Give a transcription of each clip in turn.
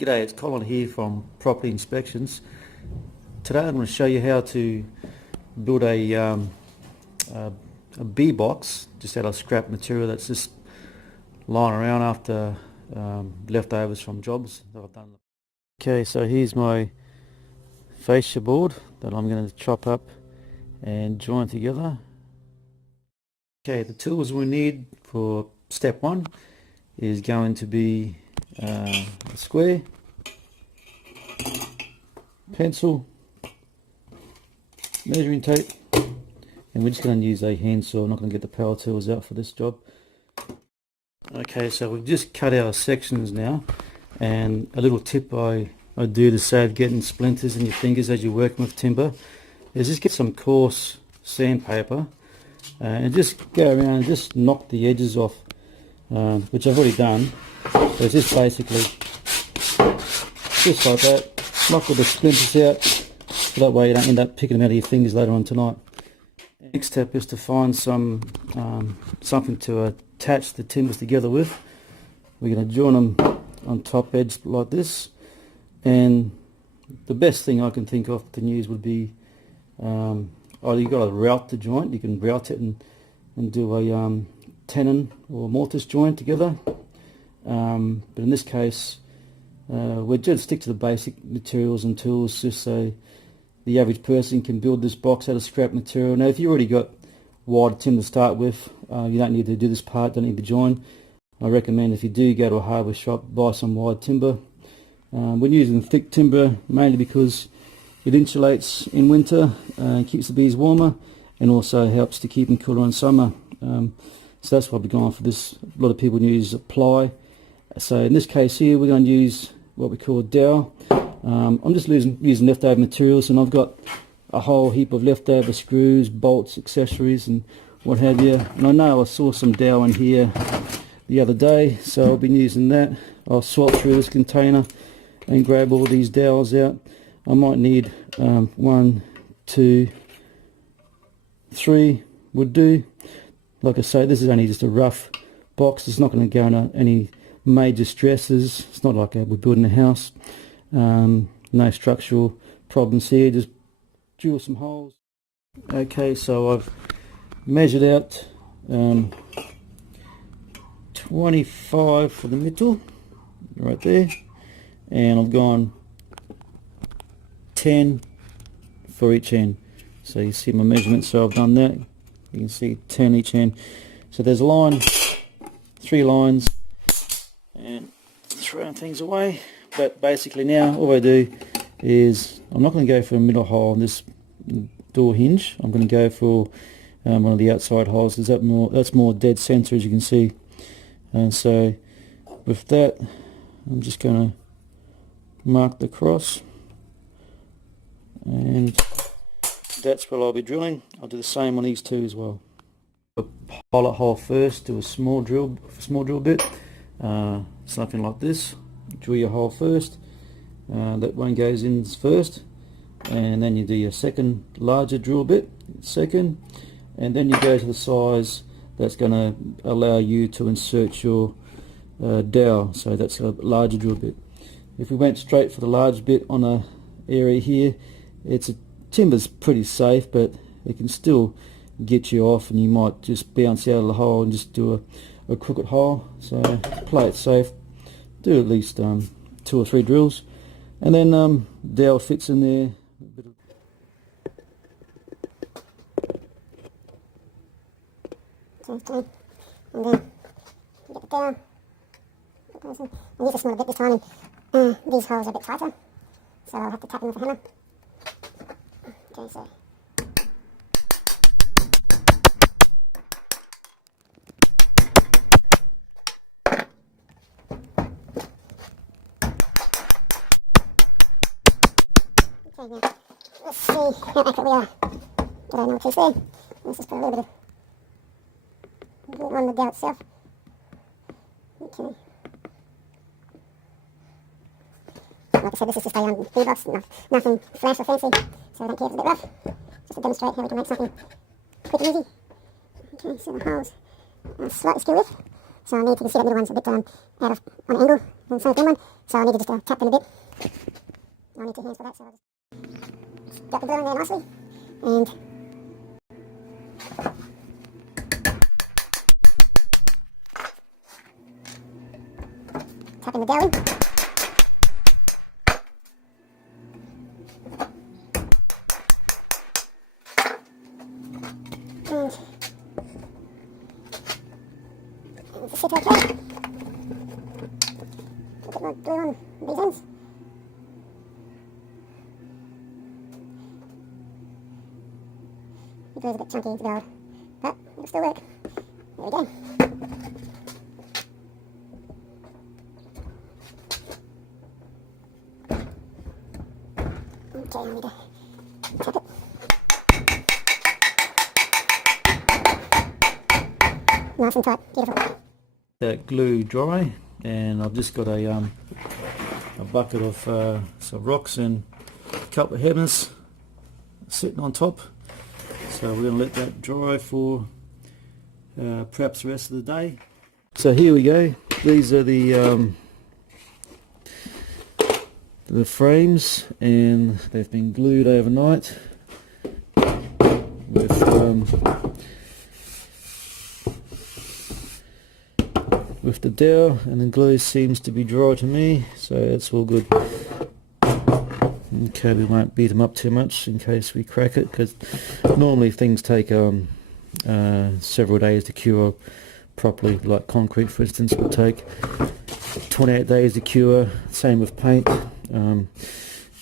G'day, it's Colin here from Property Inspections. Today I'm going to show you how to build a bee box just out of scrap material that's just lying around after leftovers from jobs that I've done. Okay, so here's my fascia board that I'm going to chop up and join together. Okay, the tools we need for step one is going to be a square, pencil, measuring tape, and we're just going to use a handsaw. I'm not going to get the power tools out for this job. Okay, so we've just cut our sections now, and a little tip I do to save getting splinters in your fingers as you're working with timber is just get some coarse sandpaper and just go around and just knock the edges off, which I've already done. So it's just basically just like that, knock all the splinters out, so that way you don't end up picking them out of your fingers later on tonight. Next step is to find some something to attach the timbers together with. We're going to join them on top edge like this, and the best thing I can think of to use would be you've got to route the joint. You can route it and do a tenon or mortise joint together. But in this case, we're just stick to the basic materials and tools just so the average person can build this box out of scrap material. Now, if you've already got wide timber to start with, you don't need to do this part, don't need to join. I recommend if you do go to a hardware shop, buy some wide timber. We're using thick timber mainly because it insulates in winter, keeps the bees warmer, and also helps to keep them cooler in summer. So that's why we're going for this. A lot of people use ply. So in this case here, we're going to use what we call dowel. I'm just using leftover materials, and I've got a whole heap of leftover screws, bolts, accessories, and what have you. And I know I saw some dowel in here the other day, so I'll be using that. I'll swap through this container and grab all these dowels out. I might need 1, 2, 3 would do. Like I say, this is only just a rough box. It's not going to go into any major stresses. It's not like we're building a house. No structural problems here. Just drill some holes. Okay, so I've measured out 25 for the middle, right there, and I've gone 10 for each end. So you see my measurements, so I've done that. You can see 10 each end. So there's a line, 3 lines, and throwing things away. But basically now all I do is I'm not going to go for a middle hole on this door hinge. I'm going to go for one of the outside holes. That's more dead center, as you can see. And so with that, I'm just going to mark the cross, and that's where I'll be drilling. I'll do the same on these two as well. A pilot hole first, do a small drill bit, something like this. Drill your hole first, that one goes in first, and then you do your second larger drill bit second, and then you go to the size that's going to allow you to insert your dowel, so that's a larger drill bit. If we went straight for the large bit on a area here, timber's pretty safe, but it can still get you off, and you might just bounce out of the hole and just do a crooked hole. So play it safe, do at least 2 or 3 drills, and then dowel fits in there. Okay, and then get the dowel. I'll use a smaller bit this time, and these holes are a bit tighter, so I'll have to tap them with a hammer. Okay, so okay, now let's see how accurate we are. Get our number 2 there. Let's just put a little bit of glue on the dowel itself. Okay. Like I said, this is just a bee box, nothing flash or fancy, so I don't care if it's a bit rough. Just to demonstrate how we can make something quick and easy. Okay, so the holes are slightly skew width, so I need to see that middle one's a bit out of on an angle, and same thin one, so I need to just tap them a bit. I need 2 hands for that, so I'll just drop the glue in there nicely, and tap in the dowel. And sit okay. Put my glue on these ends. The glue's a bit chunky to go, but it'll still work. There we go. Okay, I need to tap it. Nice and tight, beautiful. That glue dry, and I've just got a bucket of some rocks and a couple of hammers sitting on top. So we're going to let that dry for perhaps the rest of the day. So here we go. These are the frames, and they've been glued overnight with the dowel, and the glue seems to be dry to me, so it's all good. Okay, we won't beat them up too much in case we crack it, because normally things take several days to cure properly, like concrete for instance will take 28 days to cure, same with paint, and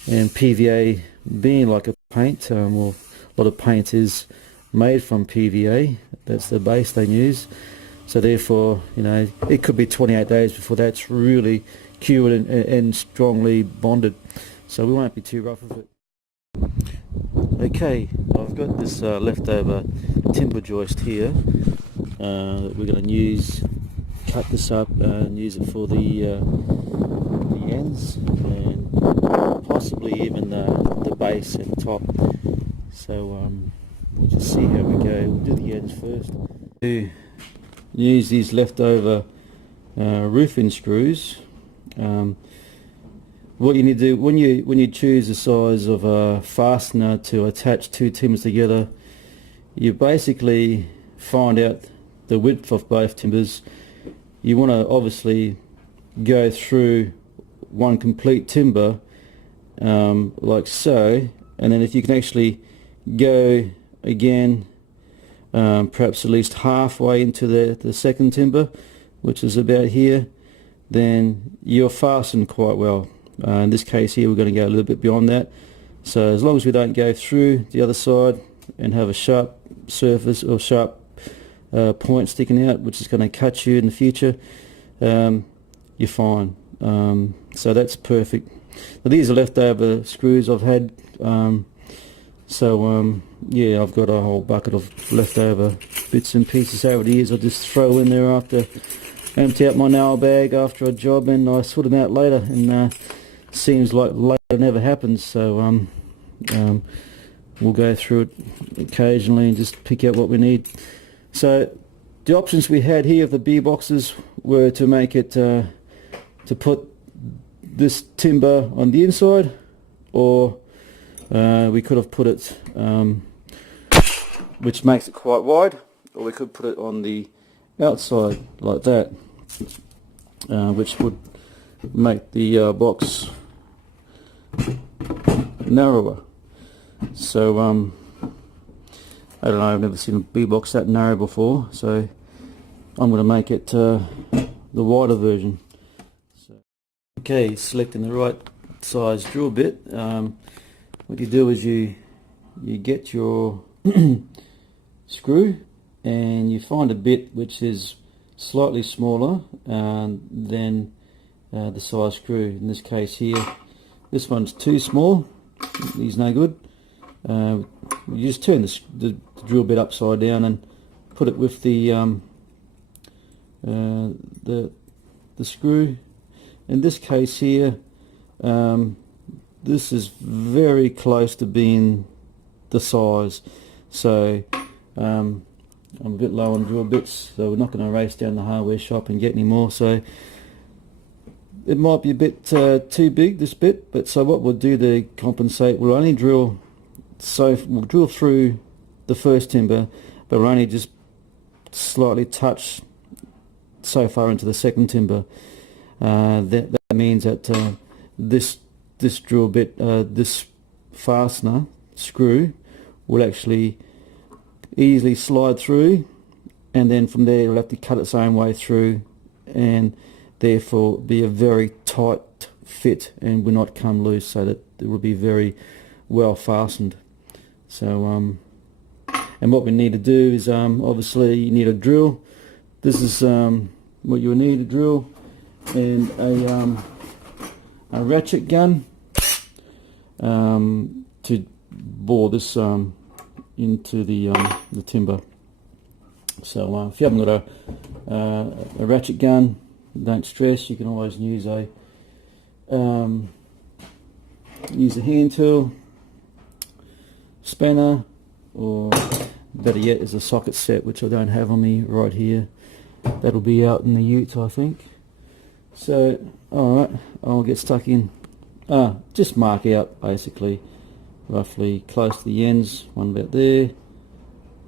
PVA being like a paint, well, a lot of paint is made from PVA, that's the base they use, so therefore, you know, it could be 28 days before that's really cured and strongly bonded. So we won't be too rough with it. Okay, I've got this leftover timber joist here that we're going to use, cut this up and use it for the ends and possibly even the base and top. So we'll just see how we go. We'll do the ends first. To use these leftover roofing screws. What you need to do when you choose the size of a fastener to attach 2 timbers together, you basically find out the width of both timbers. You want to obviously go through one complete timber like so, and then if you can actually go again perhaps at least halfway into the second timber, which is about here, then you're fastened quite well. In this case here we're going to go a little bit beyond that, so as long as we don't go through the other side and have a sharp surface or sharp point sticking out which is going to cut you in the future, you're fine. So that's perfect. Now these are leftover screws I've had, yeah, I've got a whole bucket of leftover bits and pieces over the years. I just throw in there after empty out my nail bag after a job, and I sort them out later, and seems like later never happens, so we'll go through it occasionally and just pick out what we need. So the options we had here of the bee boxes were to make it to put this timber on the inside, or we could have put it which makes it quite wide, or we could put it on the outside like that, which would make the box narrower. So I don't know, I've never seen a bee box that narrow before, so I'm going to make it the wider version. So, okay, selecting the right size drill bit. What you do is you get your screw and you find a bit which is slightly smaller than the size screw. In this case here, this one's too small, he's no good. You just turn the drill bit upside down and put it with the screw. In this case here, this is very close to being the size, so I'm a bit low on drill bits, so we're not going to race down the hardware shop and get any more. So it might be a bit too big, this bit, but so what we'll do to compensate, we'll only drill, so we'll drill through the first timber, but we'll only just slightly touch so far into the second timber. That means that this drill bit, this fastener screw will actually easily slide through, and then from there it'll have to cut its own way through, and therefore be a very tight fit and will not come loose, so that it will be very well fastened. So and what we need to do is obviously you need a drill. This is what you need, a drill and a ratchet gun to bore this into the timber. So if you haven't got a ratchet gun, don't stress, you can always use a hand tool, spanner, or better yet is a socket set, which I don't have on me right here. That'll be out in the ute, I think. So alright, I'll get stuck in. Just mark out basically roughly close to the ends, one about there.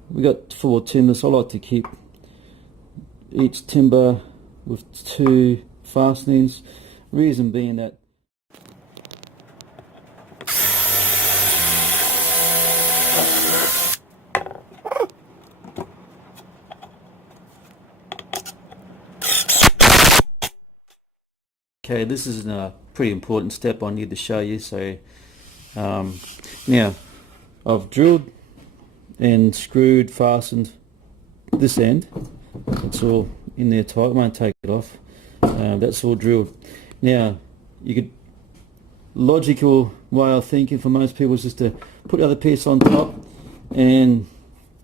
We got 4 timbers. I like to keep each timber with 2 fastenings, reason being that okay, this is a pretty important step I need to show you. So now I've drilled and screwed, fastened this end. It's all in there tight, I won't take it off. That's all drilled. Now, you could, logical way of thinking for most people is just to put the other piece on top and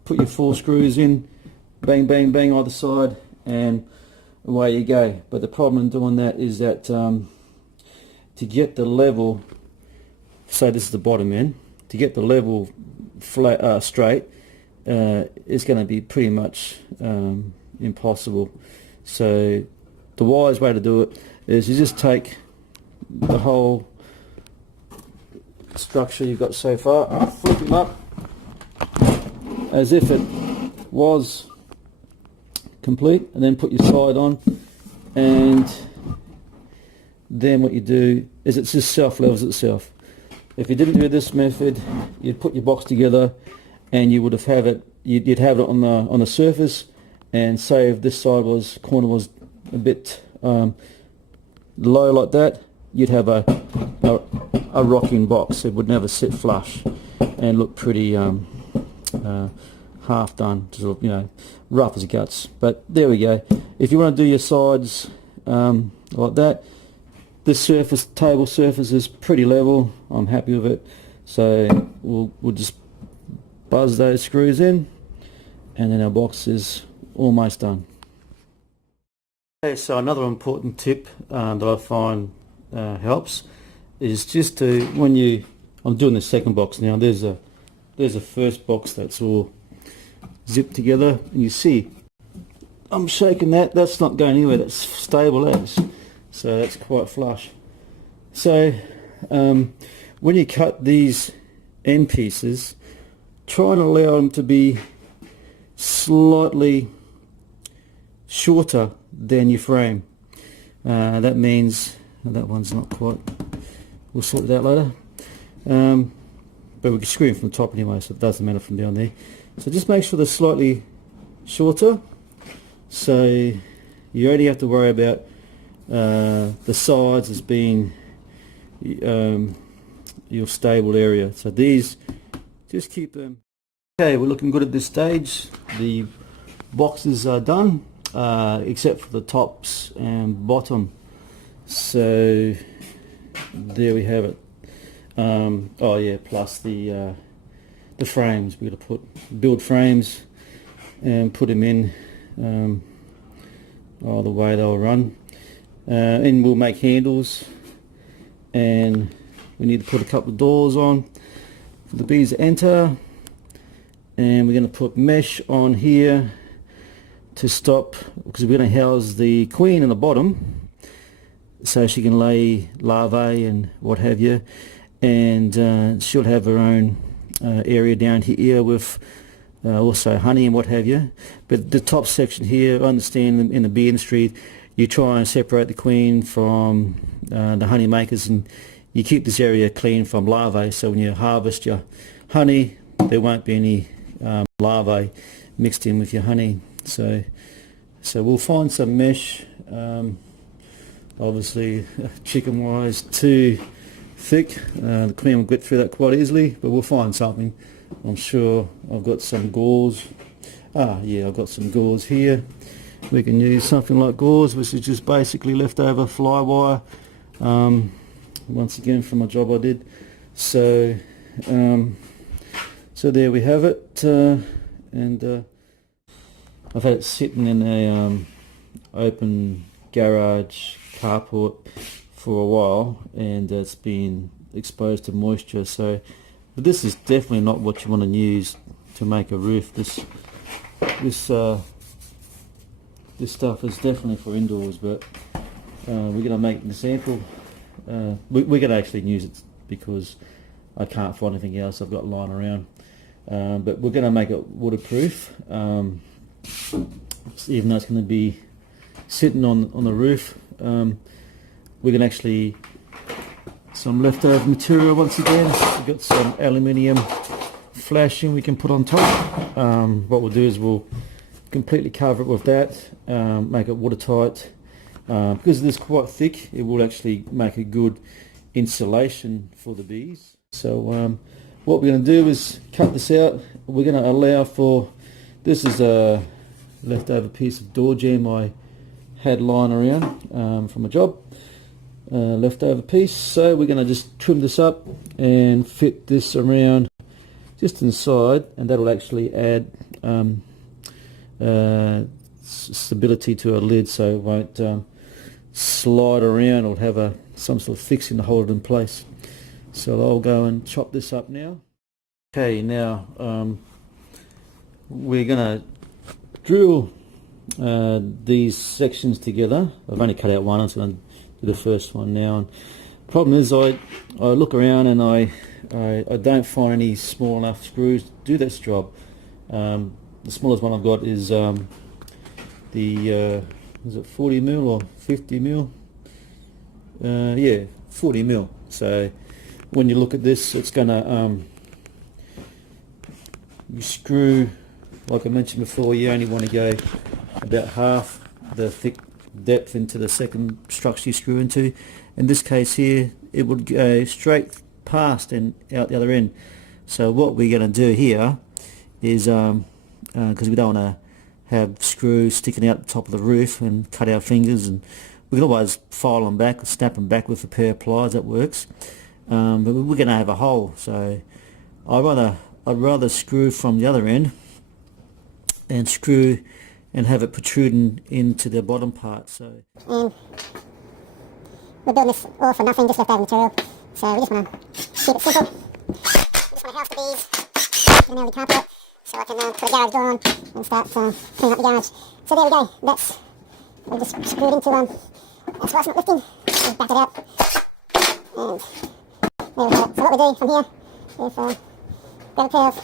put your 4 screws in, bang, bang, bang either side, and away you go. But the problem in doing that is that to get the level, say this is the bottom end, to get the level flat, straight, is going to be pretty much impossible. So the wise way to do it is you just take the whole structure you've got so far, flip them up as if it was complete, and then put your side on, and then what you do is it just self-levels itself. If you didn't do this method, you'd put your box together and you would have it, you'd have it on the surface, and say if this corner was a bit low like that, you'd have a rocking box. It would never sit flush and look pretty half done, sort of, rough as guts. But there we go. If you want to do your sides like that, this table surface is pretty level. I'm happy with it. So we'll just buzz those screws in, and then our box is almost done. Okay, so another important tip that I find helps is just to, I'm doing the second box now. There's a first box that's all zipped together, and you see I'm shaking that's not going anywhere, that's stable as, so that's quite flush. So when you cut these end pieces, try and allow them to be slightly shorter than your frame. That means that one's not quite, we'll sort it out later, but we can screw it from the top anyway, so it doesn't matter from down there. So just make sure they're slightly shorter, so you only have to worry about the sides as being your stable area. So these, just keep them. Okay, we're looking good at this stage. The boxes are done, except for the tops and bottom. So there we have it. Oh yeah, plus the frames. We're going to build frames and put them in the way they'll run, and we'll make handles, and we need to put a couple of doors on for the bees to enter, and we're going to put mesh on here to stop, because we're going to house the queen in the bottom so she can lay larvae and what have you, and she'll have her own area down here with also honey and what have you. But the top section here, I understand in the bee industry you try and separate the queen from the honey makers, and you keep this area clean from larvae, so when you harvest your honey there won't be any larvae mixed in with your honey. So we'll find some mesh, obviously chicken wise too thick, the queen will get through that quite easily, but we'll find something. I'm sure I've got some gauze. Yeah, I've got some gauze here. We can use something like gauze, which is just basically leftover fly wire, once again from a job I did. So there we have it, and I've had it sitting in a open garage carport for a while, and it's been exposed to moisture. So, but this is definitely not what you want to use to make a roof. This stuff is definitely for indoors, but we're going to make an example. We're going to actually use it because I can't find anything else I've got lying around. But we're going to make it waterproof, even though it's going to be sitting on the roof. We're going to actually, some leftover material once again. We've got some aluminium flashing we can put on top. What we'll do is we'll completely cover it with that, make it watertight. Because it is quite thick, it will actually make a good insulation for the bees. So what we're going to do is cut this out. We're going to allow for, this is a leftover piece of door jamb I had lying around from a job, leftover piece. So we're going to just trim this up and fit this around just inside, and that will actually add stability to a lid, so it won't slide around. It'll have some sort of fixing to hold it in place. So I'll go and chop this up now. Okay, now we're going to drill these sections together. I've only cut out one, I'm going to do the first one now. And the problem is I look around and I don't find any small enough screws to do this job. The smallest one I've got is is it 40 mil or 50 mil? Yeah, 40 mil. So when you look at this, it's going to you screw, like I mentioned before, you only want to go about half the thick depth into the second structure you screw into. In this case here, it would go straight past and out the other end. So what we're going to do here is, because we don't want to have screws sticking out the top of the roof and cut our fingers, and we can always file them back, snap them back with a pair of pliers, that works. But we're going to have a hole, so I'd rather screw from the other end and screw and have it protruding into the bottom part. So we're building this all for nothing, just leftover material. So we just want to keep it simple. We just want to house the bees in an early carpet, so I can put a garage door on and start cleaning up the garage. So there we go. That's, we just screwed into that's why it's not lifting. Just back it up, and there we have it. So what we do from here is grab a pair of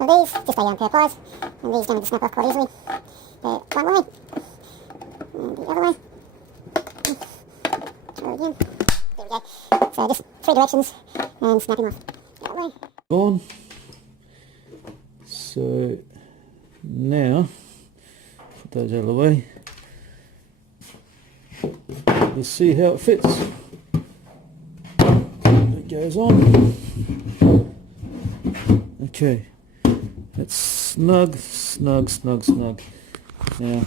these, just a pair of pliers, and these don't snap off quite easily. They're one way, and the other way. Try again. There we go. So just 3 directions and snap them off. The other way. On. So now, put those out of the way. Let's see how it fits. It goes on. Okay, it's snug, snug, snug, snug. Now,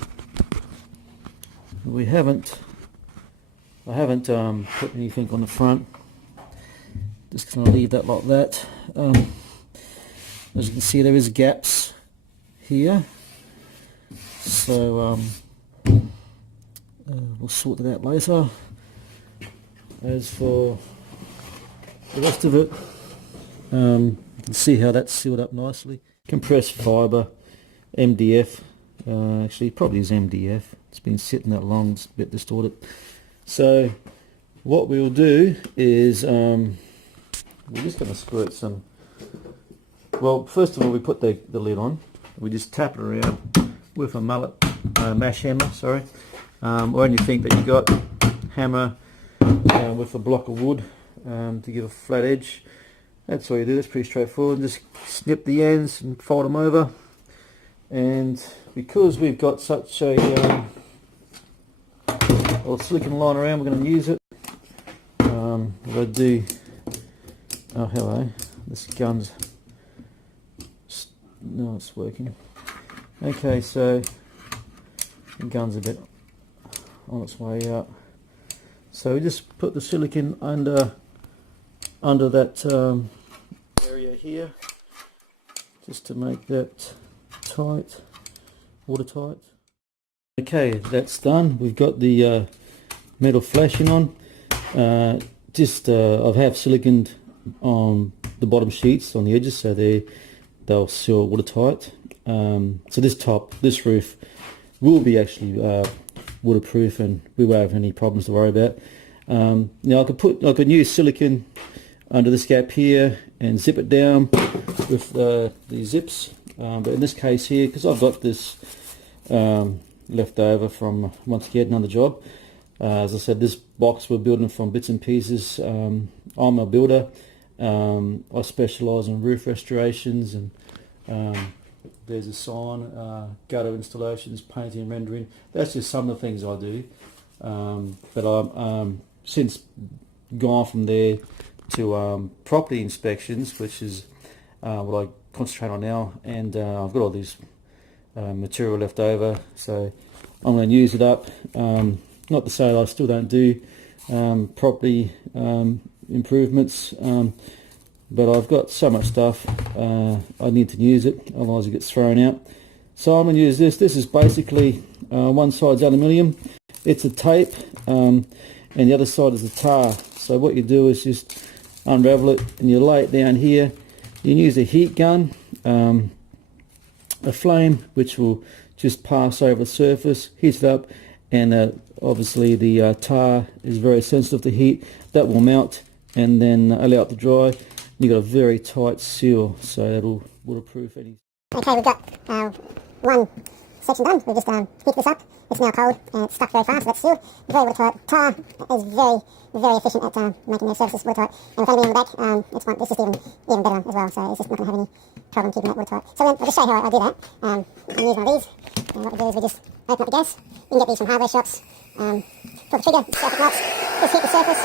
I haven't put anything on the front. Just going to leave that like that. As you can see, there is gaps here, so we'll sort that out later. As for the rest of it, you can see how that's sealed up nicely. compressed fibre, MDF. Actually, probably is MDF. It's been sitting that long, it's a bit distorted. So what we'll do is we're just going to squirt some. Well, first of all, we put the lid on. We just tap it around with a mallet, mash hammer, sorry, or anything that you got. Hammer with a block of wood to give a flat edge. That's all you do. That's pretty straightforward. Just snip the ends and fold them over. And because we've got such a silicon line around, we're going to use it. What I do. Oh, hello. This gun's. No, it's working. Okay, so the gun's a bit on its way out. So we just put the silicon under that area here, just to make that tight, watertight. Okay, that's done. We've got the metal flashing on. I have siliconed on the bottom sheets on the edges, so they'll seal watertight. So this roof will be actually waterproof, and we won't have any problems to worry about. Now I could use silicone under this gap here and zip it down with the zips, but in this case here, because I've got this left over from once again another job. As I said, this box we're building from bits and pieces. I'm a builder. I specialise in roof restorations, and there's a sign, gutter installations, painting and rendering. That's just some of the things I do. But I've since gone from there to property inspections, which is what I concentrate on now. And I've got all this material left over, so I'm going to use it up. Not to say that I still don't do property improvements, but I've got so much stuff I need to use it, otherwise it gets thrown out. So I'm going to use this. This is basically one side's aluminium, it's a tape, and the other side is a tar. So what you do is just unravel it and you lay it down here. You can use a heat gun, a flame which will just pass over the surface, heat it up, and obviously the tar is very sensitive to heat. That will melt and then allow it to dry. You've got a very tight seal, so it'll waterproof any. Okay, we've got one section done. We've just heated this up. It's now cold and it's stuck very fast, so that's sealed. Very watertight. Tar is very, very efficient at making those surfaces watertight. And with anything on the back, it's just even better as well, so it's just not going to have any problem keeping that watertight. So then I'll just show you how I do that. I use one of these, and what we do is we just open up the gas. You can get these from hardware shops. Pull the trigger, traffic lights, just heat the surface.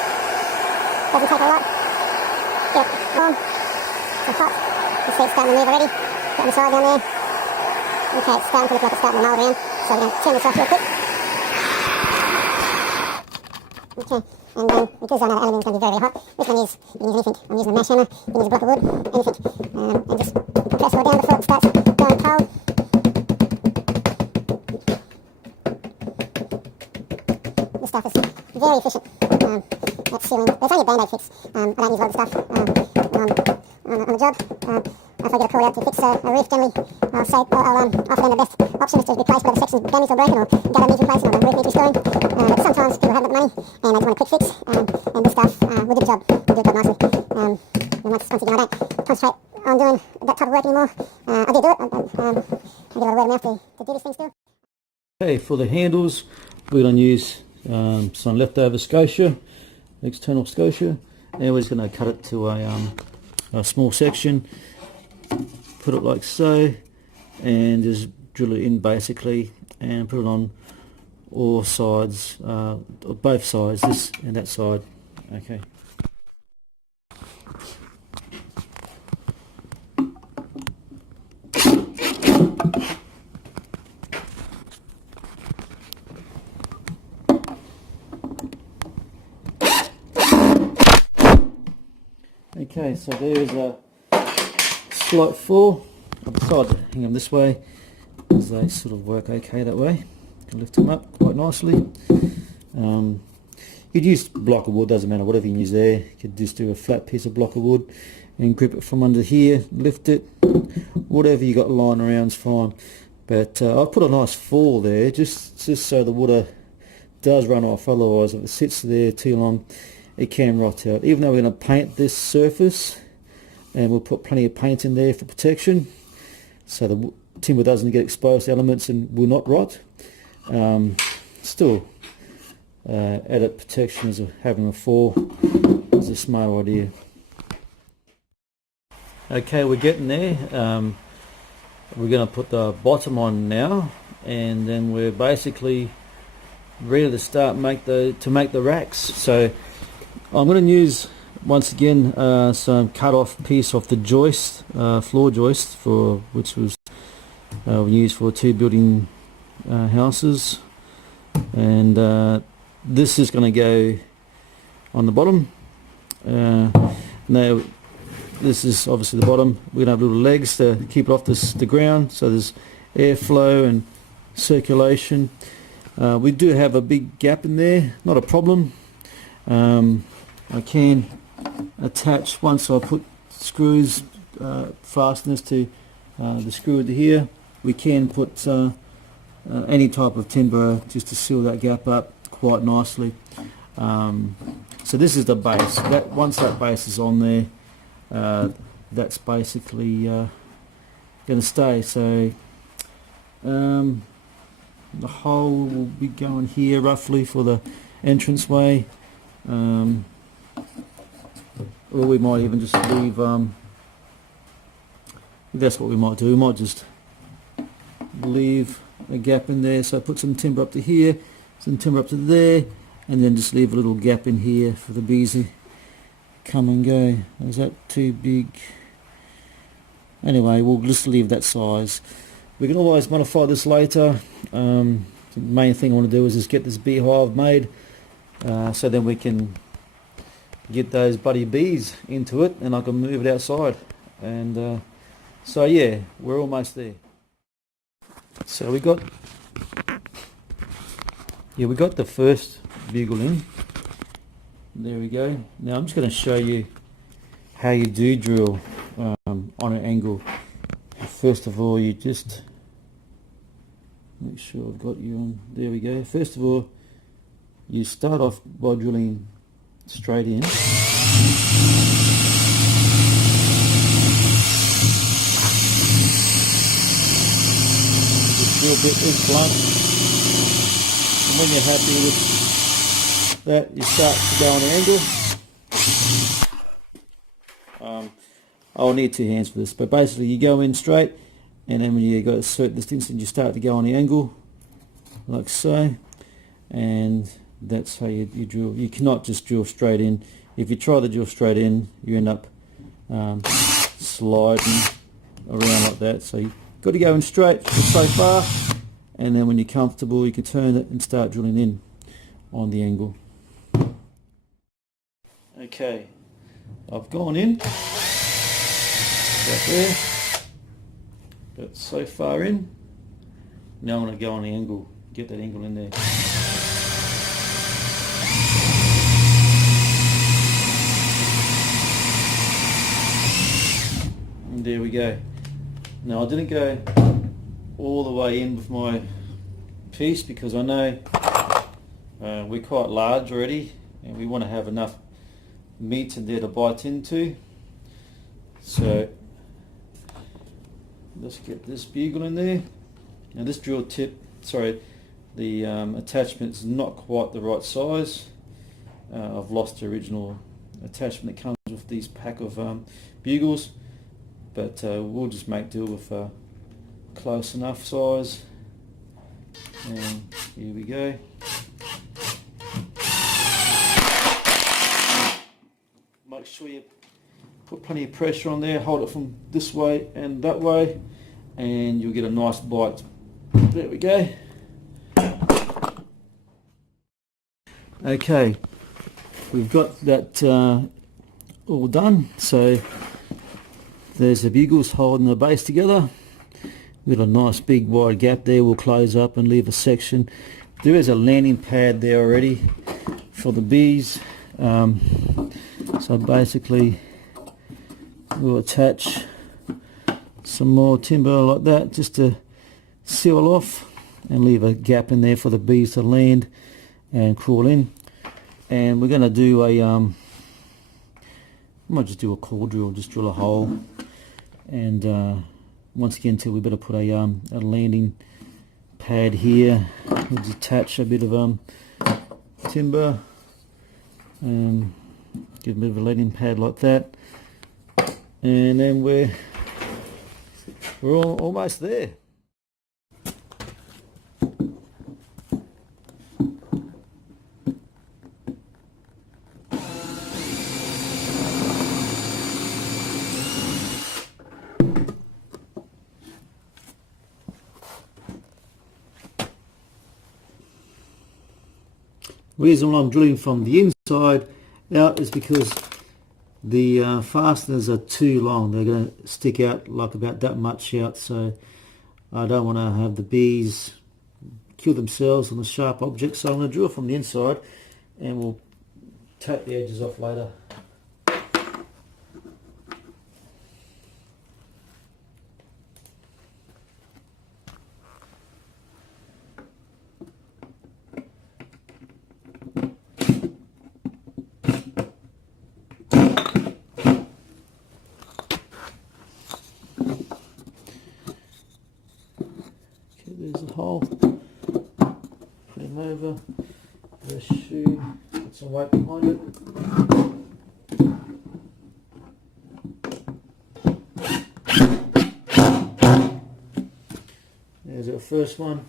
Doesn't take a lot. Get it warm. It's hot. You see it's starting to move already. Get on the side down there. Okay, it's starting to look like it's starting to mould around. So we're going to turn this off real quick. Okay, and then because I know that aluminium's going to be very, very hot, this one is, you can use anything. I'm using a mash hammer, you can use a block of wood, anything. And just press it all down before it starts going cold. This stuff is very efficient at sealing. There's only a band-aid fix. I don't use a lot of stuff on the job. If I get a call out to fix a roof, generally I'll offer them the best option is to replace whatever section's damaged or broken, or gutter needs replacing, or the roof needs restoring. But sometimes people haven't got the money and they just want a quick fix, and this stuff will do the job. Will do the job nicely. And once again, I don't concentrate on doing that type of work anymore. I do it. I get a lot of word of mouth to do these things still. Okay, for the handles, we're going to use some leftover scotia, external scotia, and we're just going to cut it to a small section, put it like so, and just drill it in basically, and put it on all sides, both sides, this and that side. Okay. Okay, so there's a slight fall. I decided to hang them this way because they sort of work okay that way. You can lift them up quite nicely. You'd use a block of wood, doesn't matter, whatever you can use there. You could just do a flat piece of block of wood and grip it from under here, lift it, whatever you got lying around's fine. But I've put a nice fall there just so the water does run off. Otherwise, if it sits there too long, it can rot out. Even though we're going to paint this surface, and we'll put plenty of paint in there for protection, so the timber doesn't get exposed to elements and will not rot. Still, added protection as having a fall is a smart idea. Okay, we're getting there. We're going to put the bottom on now, and then we're basically ready to start make the racks. So I'm going to use once again some cut off piece of the joist, floor joist, which was used for 2 building houses, and this is going to go on the bottom. Now this is obviously the bottom. We're going to have little legs to keep it off the ground, so there's airflow and circulation. We do have a big gap in there, not a problem. I can attach, once I put screws, fasteners to the screw to here, we can put any type of timber just to seal that gap up quite nicely. So this is the base. Once that base is on there, that's basically going to stay. So the hole will be going here roughly for the entranceway, or we might even just leave, that's what we might do, we might just leave a gap in there, so put some timber up to here, some timber up to there, and then just leave a little gap in here for the bees to come and go. Is that too big? Anyway, we'll just leave that size. We can always modify this later. The main thing I want to do is just get this beehive made, so then we can get those bloody bees into it and I can move it outside. And so yeah, we're almost there. So we got the first bugle in. There we go. Now I'm just going to show you how you do drill on an angle. First of all, you just make sure I've got you on. There we go. First of all, you start off by drilling straight in. Just drill a bit each blunt, and when you're happy with that, you start to go on the angle. I'll need 2 hands for this, but basically you go in straight, and then when you go a certain distance, you start to go on the angle, like so, and that's how you drill. You cannot just drill straight in. If you try to drill straight in, you end up sliding around like that. So you've got to go in straight for so far, and then when you're comfortable, you can turn it and start drilling in on the angle. Okay, I've gone in. About there, got so far in. Now I'm going to go on the angle, get that angle in there. And there we go. Now I didn't go all the way in with my piece because I know we're quite large already and we want to have enough meat in there to bite into. So let's get this bugle in there. Now this drill tip, the attachment is not quite the right size. I've lost the original attachment that comes with these pack of bugles, but we'll just make do with close enough size. And here we go. Make sure you put plenty of pressure on there, hold it from this way and that way, and you'll get a nice bite. There we go. Okay, we've got that all done. So there's the bugles holding the base together. We've got a nice big wide gap there. We'll close up and leave a section. There is a landing pad there already for the bees. So basically we'll attach some more timber like that just to seal off and leave a gap in there for the bees to land and crawl in. And we're going to do a I might just do a core drill, just drill a hole, and once again we better put a landing pad here. We'll detach a bit of timber and give a bit of a landing pad like that, and then we're all almost there. The reason why I'm drilling from the inside out is because the fasteners are too long. They're going to stick out like about that much out, so I don't want to have the bees kill themselves on the sharp object. So I'm going to drill from the inside and we'll take the edges off later. There's a hole, put him over, the shoe, put some weight behind it. There's our first one.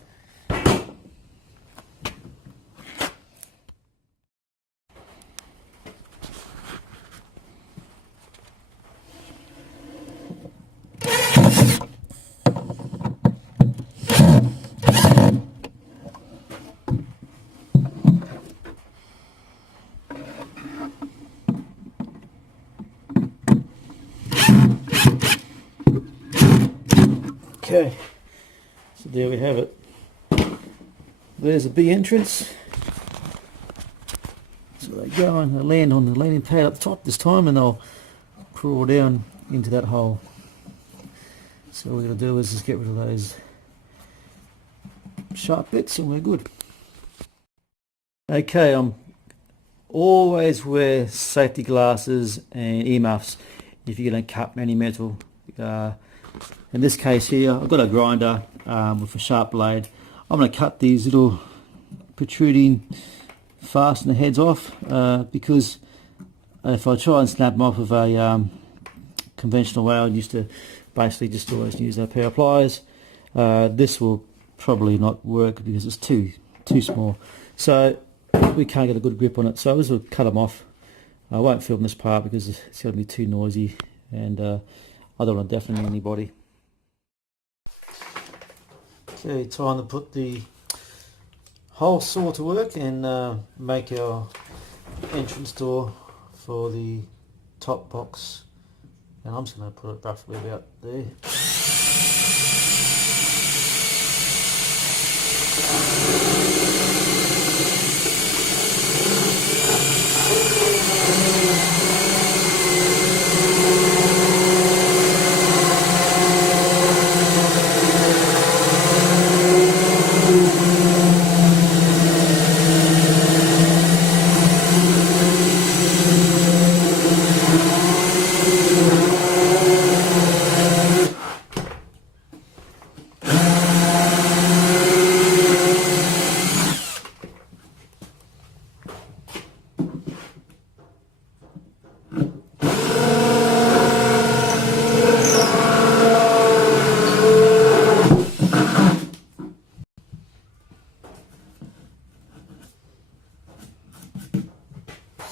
Okay, so there we have it. There's a bee entrance. So they go and they land on the landing pad up the top this time, and they'll crawl down into that hole. So what we're going to do is just get rid of those sharp bits and we're good. Okay, always wear safety glasses and earmuffs if you're going to cut any metal. In this case here, I've got a grinder with a sharp blade. I'm going to cut these little protruding fastener heads off because if I try and snap them off of a conventional way, I used to basically just always use a pair of pliers. This will probably not work because it's too small. So we can't get a good grip on it. So I just will cut them off. I won't film this part because it's going to be too noisy, and I don't want to deafen anybody. Okay, time to put the hole saw to work and make our entrance door for the top box. And I'm just going to put it roughly about there.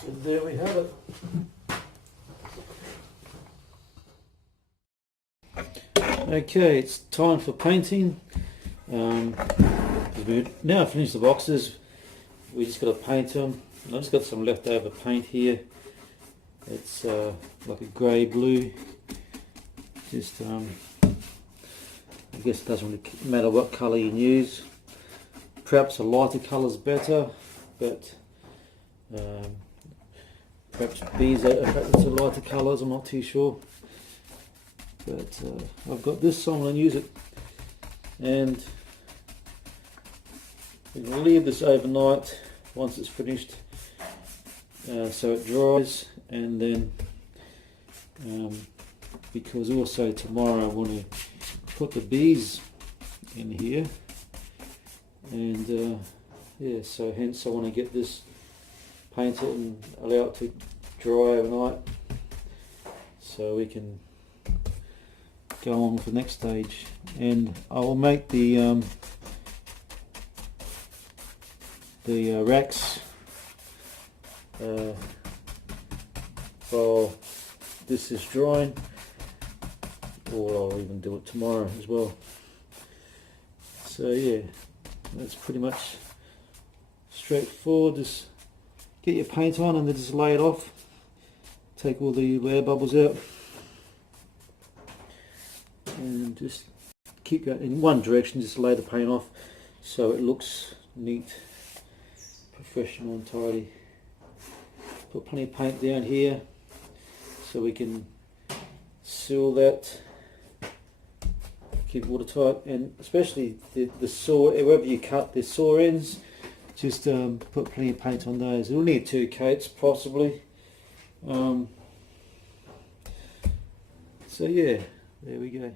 So there we have it. Okay, it's time for painting. We've now finished the boxes. We just got to paint them. I've just got some leftover paint here. It's like a grey blue. Just I guess it doesn't really matter what colour you use. Perhaps a lighter colour is better, but perhaps bees are attracted to lighter colours. I'm not too sure. But I've got this, so I'm going to use it, and we're going to leave this overnight once it's finished, so it dries, and then because also tomorrow I want to put the bees in here, and yeah, so hence I want to get this painted and allow it to dry overnight so we can go on with the next stage. And I will make the racks while this is drying, or I'll even do it tomorrow as well. So yeah, that's pretty much straightforward. Just get your paint on and then just lay it off, take all the air bubbles out, and just keep going in one direction. Just lay the paint off so it looks neat, professional and tidy. Put plenty of paint down here so we can seal that, keep it watertight, and especially the saw, wherever you cut the saw ends, just put plenty of paint on those. We'll need 2 coats possibly. So yeah, there we go.